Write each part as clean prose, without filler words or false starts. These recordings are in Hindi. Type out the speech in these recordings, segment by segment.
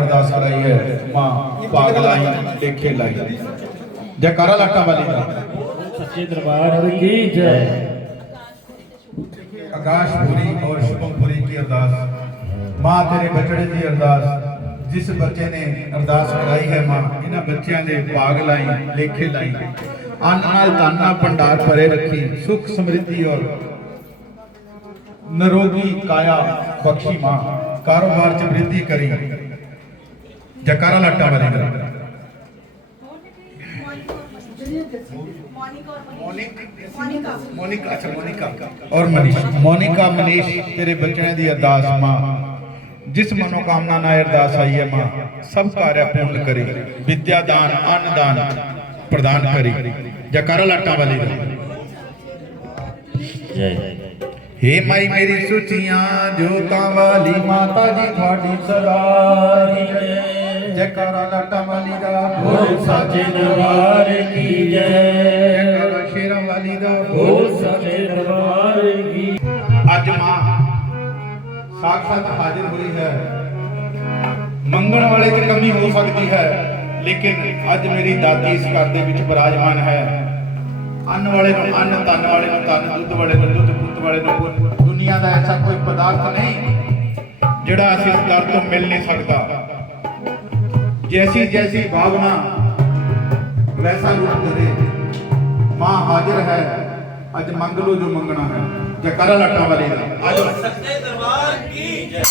अरदास कराई है मां भाग लाई लेखे लाई। जयकारा लाटा वाली का सच्चे दरबार की जय। आकाशपुरी और शुभमपुरी की अरदास मां तेरे बचड़े की अरदास जिस बच्चे ने अरदास कराई है मां इन्हां बच्चों के भाग लाई लेखे लाई अन्न नाल धन नाल भंडार भरे रखी सुख समृद्धि और निरोगी काया बख्शी मां कारोबार च वृद्धि करी। जयकारा लाटा वाली का और मोनिका मनीष तेरे बच्चों की अरदास मां जिस मनोकामना ना अरदास आई है मां सब कार्य पूर्ण करी विद्या दान अन्न दान प्रदान करी। जयकारा लाटा वाली जय। हे माई मेरी सुचियां जोतां वाली माता जी थोड़ी सदाई जयकारा लाटा वाली दा बोल सच्चे दरबार की जय। जयकारा शेरां वाली दा बोल सच्चे दरबार की। आज मां साक्षात हाजिर हुई है। मंगण वाले की कमी हो सकती है लेकिन आज मेरी दादी इस घर दे विच विराजमान है। अन्न वाले नु अन्न तन वाले नु तन दुध वाले नु दुध पुत वाले नु पुत। दुनिया का ऐसा कोई पदार्थ नहीं जिहड़ा असीं इस दर तो मिल नहीं सकता। जैसी जैसी भावना वैसा रूप धरे मां हाजिर है। आज मंग लो जो मंगना है। जयकारा लाटा वाली दा आज सच्चे दरबार की जय।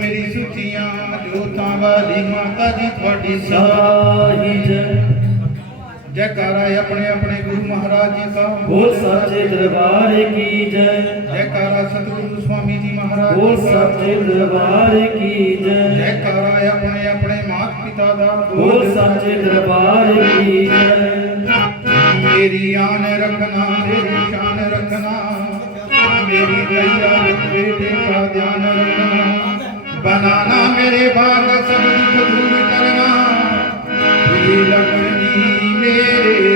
मेरी सुचियां जोतां वाली माता जी थोड़ी साही जय। जयकारा अपने अपने गुरु महाराज जी का बोल सच्चे दरबार की जय। जयकारा सतगुरु स्वामी जी महाराज बोल सच्चे दरबार की जय। जयकारा अपने अपने माता पिता दा बोल सच्चे दरबार की जय। मेरी आन रखना मेरी शान रखना मेरी भैया बेटे का ध्यान रखना बनाना मेरे भाग सब दुख दूर करना लक्ष्मी मेरे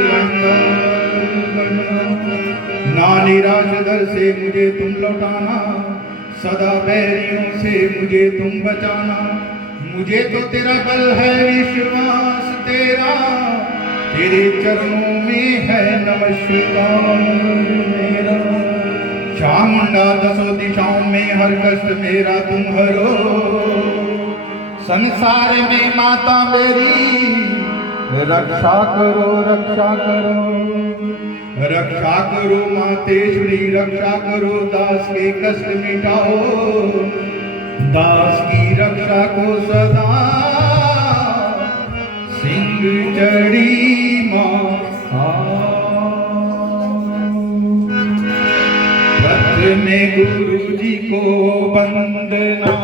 ना निराश दर से मुझे तुम लौटाना सदा बैरियों से मुझे तुम बचाना मुझे तो तेरा बल है विश्वास तेरा तेरे चरणों में है नमस्कार मेरा चामुंडा दसों दिशाओं में हर कष्ट मेरा तुम हरो संसार में माता मेरी रक्षा करो मातेश्वरी रक्षा करो दास के कष्ट मिटाओ दास की रक्षा में गुरु जी को वंदना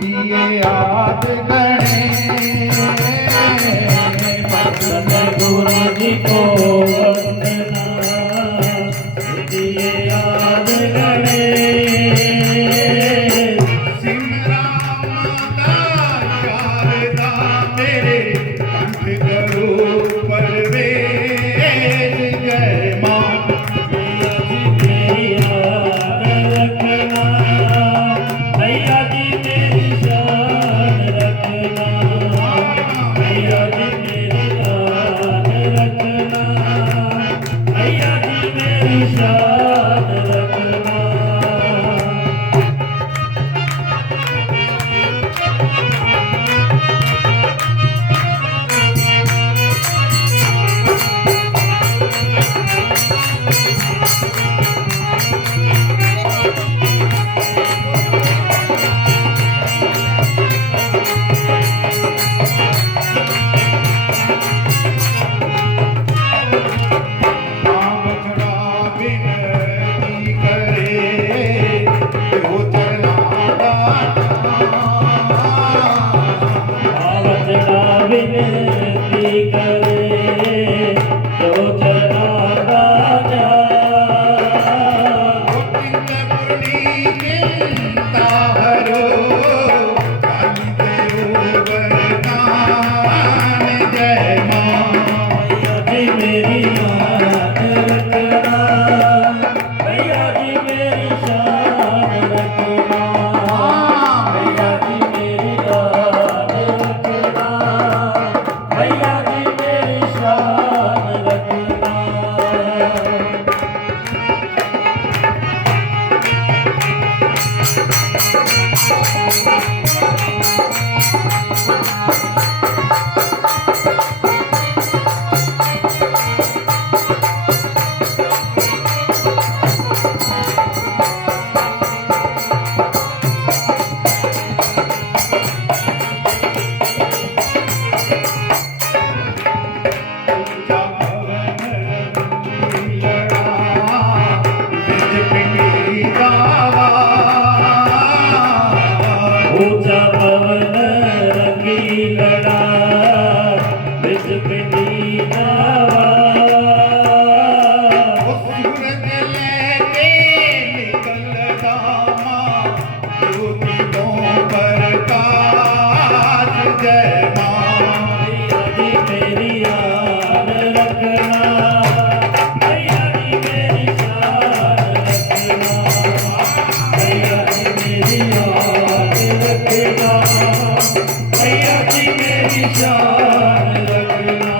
दिए याद गणे भगत गुरु जी को वंदना दिए याद गणे सिमरा माता शारदा तेरे कंठ करो परवेश जय मां भैया जी मेरी याद रखना भैया जी मेरी शान रखना भैया जी मेरी याद रखना भैया जी मेरी शान रखना नाम खड़ा बिनती करे तो चरना आवतना विनती करे जो चरना राजा चिंता हरो काली देव वरदान जय मां भैया जी मेरी याद रखना भैया जी मेरी शान रखना भैया जी मेरी याद रखना भैया जी मेरी शान रखना ऊंचा पवन रंगीलड़ा बिच पिंडी जावा भैया जी मेरी याद रखना भैया जी मेरी शान रखना भैया जी मेरी याद रखना भैया जी मेरी शान रखना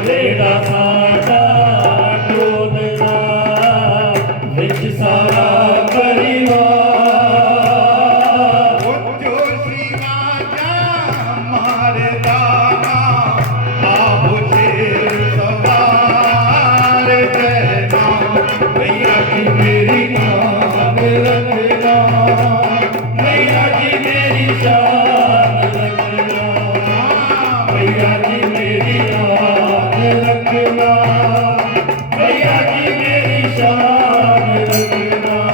बेड़ा साडा टोलदा विच सारा परिवार भैया की मेरी नाम रखना भैया जी मेरी शान रखना भैया जी मेरी याद रखना भैया जी मेरी शान रखना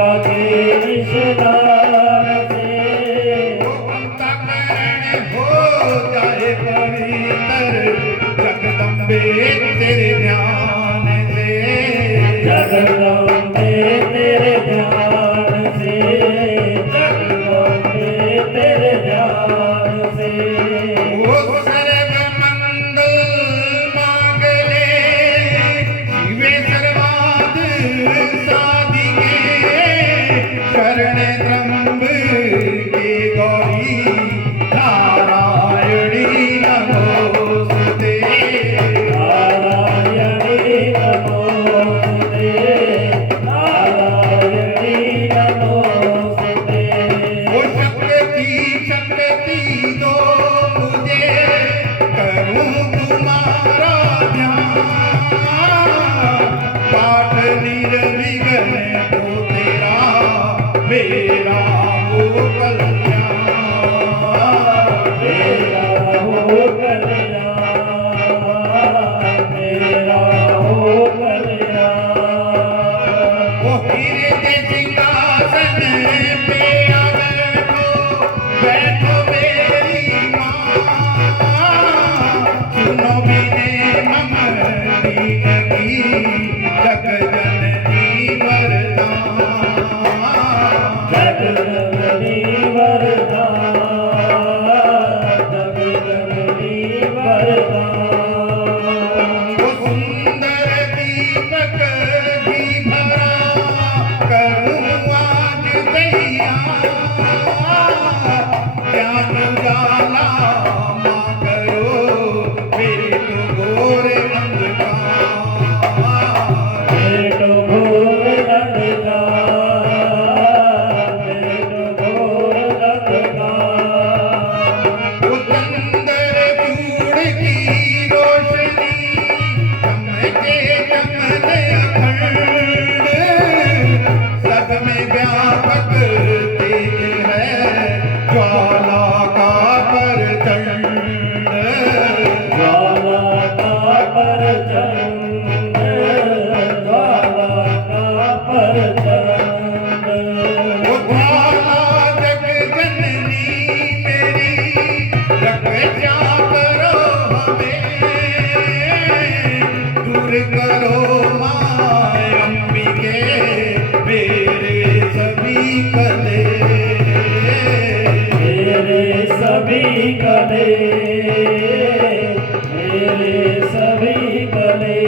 गंगा के स्नान से अंतःकरण हो जाए पवित्र जगदम्बे तेरे ध्यान से जगदम्बे तेरे ध्यान से जगदम्बे तेरे ध्यान से ओ सर्व मंगल मांगले शिवे सर्वाद साधिके शरण त्र्यंबके गौरी नारायणी नमोस्तुते नारायणी नमोस्तुते नारायणी नमोस्तुते ओ शक्ति दो मुझे करूं तुम्हारा ध्यान पाठ निर्विघ्न हो तेरा मेरा हो कल्याण मेरा हो कल्याण मेरा हो कल्याण ओ हीरे के सिंहासन पे आ बैठो मेरी माँ सुनो विनय मम दीन की जग जननी वरदान जगदम्बे वरदान जगदम्बे वरदान वो सुंदर दीपक भी भरा करूं आज तैयार ज्ञान उजाला मां करो मेरे को घोर अंधकार भेटो घोर अंधकार भेटो घोर अंधकार वो चंदर चूड़ की रोशनी चमके चमन अखंड सद में व्यापक तेज है ज्वाला का प्रचंड ज्वाला का प्रचंड ज्वाला का प्रचंड वो ज्वाला जग जननी मेरी रक्षा करो हमें दूर करो माँ अंबिके मेरे सभी कले मेरे सभी कले मेरे सभी कले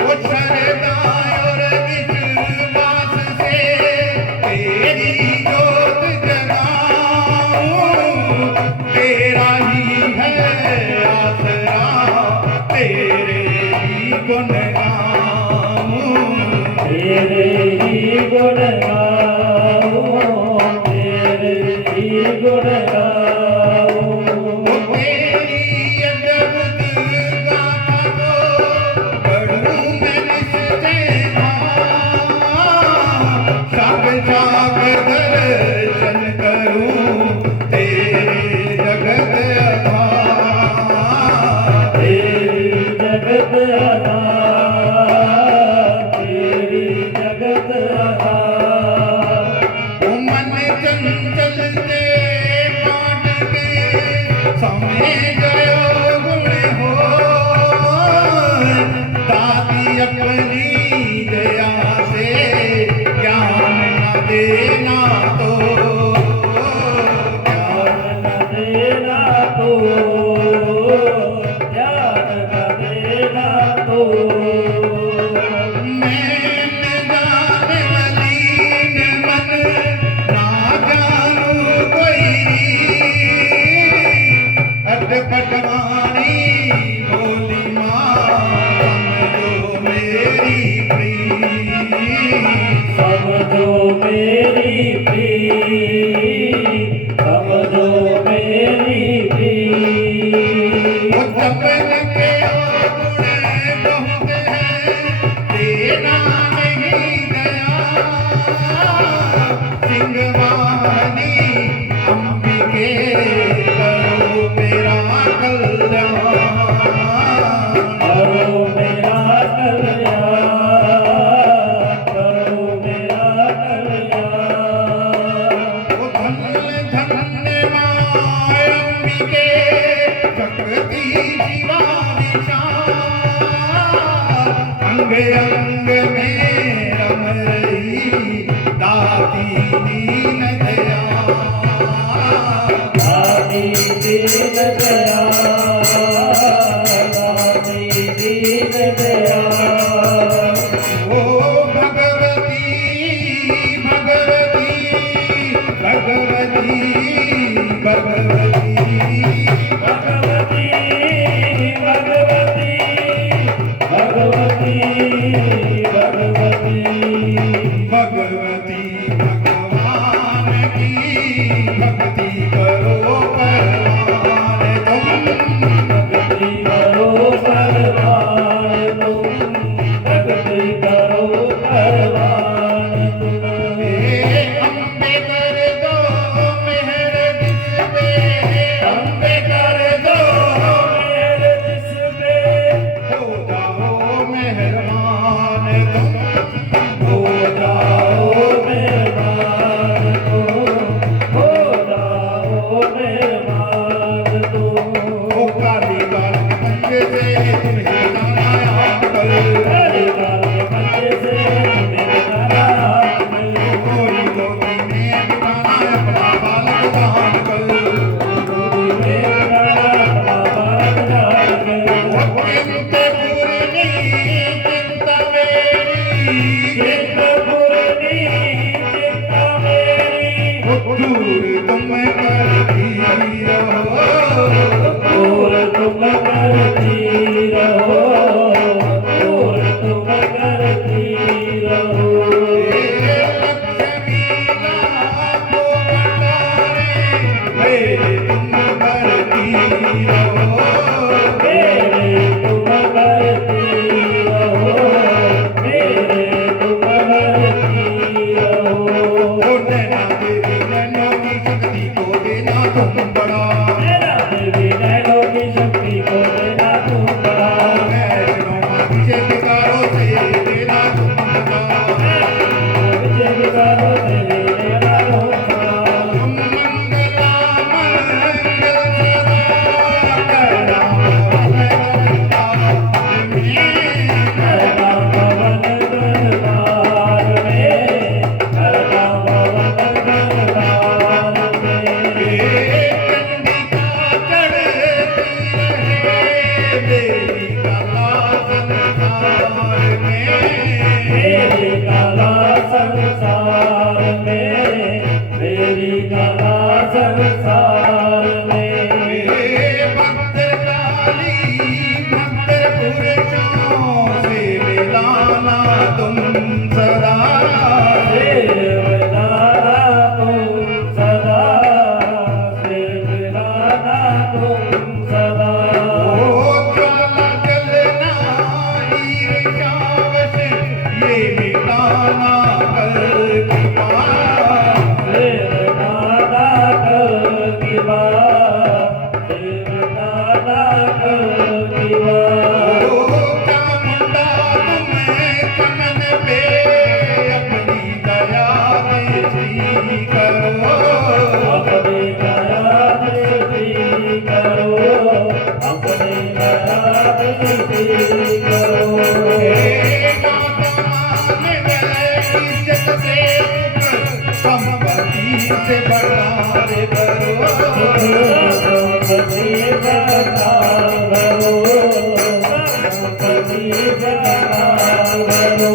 वो शरदा और विश्वास से तेरी जोत जगाऊं तेरा ही है आसरा तेरे ही गुण गाऊं तेरे ही गुण गाऊं तेरे ही गुण गाऊं वो तेरी अद्भुत गाथा को पढ़ूं मैं निश्चय शाग शाग दर्शन करूं तेरे जगत अधार तेरी जगत आधार तेरी जगत आधार ओ मन चंचल ते काट के समय गयो गुण हो दादी अपनी दया से ज्ञान न देना तो ज्ञान न देना तो ज्ञान न देना तो मैं जाने मलीन मन ना जानू कोई अटपटवाणी बोली माँ समझो मेरी प्री समझो मेरी प्रीत समझो मेरी प्रीत वो तपन के और गुण बहुत हैं देना नहीं दया सिंहवानी अंबिके करो मेरा कल्याण करो मेरा कल्याण करो मेरा दाती दीन दयाल दाती दीन दयाल दाती दीन दयाल ओ भगवती भगवती भगवती भगवती भगवती भगवती भगवती भगवती भगवान की भक्ति करो परवान तुम भक्ति करो परवान तुम भक्ति करो परवान तुम अम्बे कर दो मेहर जिस पे अम्बे कर दो मेरे जिस पे हो जाओ मेहरबान तुम हो जाओ मेहमान तुम हो जाओ मेहमान तुम ओ काली काल पंजे से तुम्हें जाना कल हरे काल के पंजे से तुम्हें तारा मिल कोई गोदी में बिठाना अपना बालक दान कल गोदी में तारा अपना बालक डाल के चिंता पूरी चिंता मेरी चिंता पूरी चिंता मेरी दूर तुम करती रहो और तुम करती रहो और तुम करती रहो लक्ष्मी लाखों भंडारे मेरे तुम करती रहो मेरे तुम करती रहो मेरे तुम करती रहो ओ नैना देवी नैनों की शक्ति को देना तुम बड़ा मेरा देवी नैनों की शक्ति को देना तुम बड़ा वैष्णो अभिषेकारों से देना तुम बड़ा विजय विकारो से लेना तुम बड़ा मंगला मंगल सदा करना करना पवन दरबार में करना पवन दरबार में चंडिका चढ़ती रहे देवी कला संसार में मेरी कला संसार में मेरी कला संसार में भद्रकाली भद्रपुरुषों से मिलाना तुम सदा सेवदारा तुम सदा सेवदारा तुम सदा ओ ज्वाला जलना ईर्ष्यावश ये मिटाना कल की बात सेवदारा कल की बात सेवदारा कल की बात ओ चामुंडा तुम्हें चमन पे अपनी दया दृष्टि करो अपनी दया दृष्टि करो अपनी दया दृष्टि करो संपत्ति से बड़ारे करो संपत्ति बना करो संपत्ति बना करो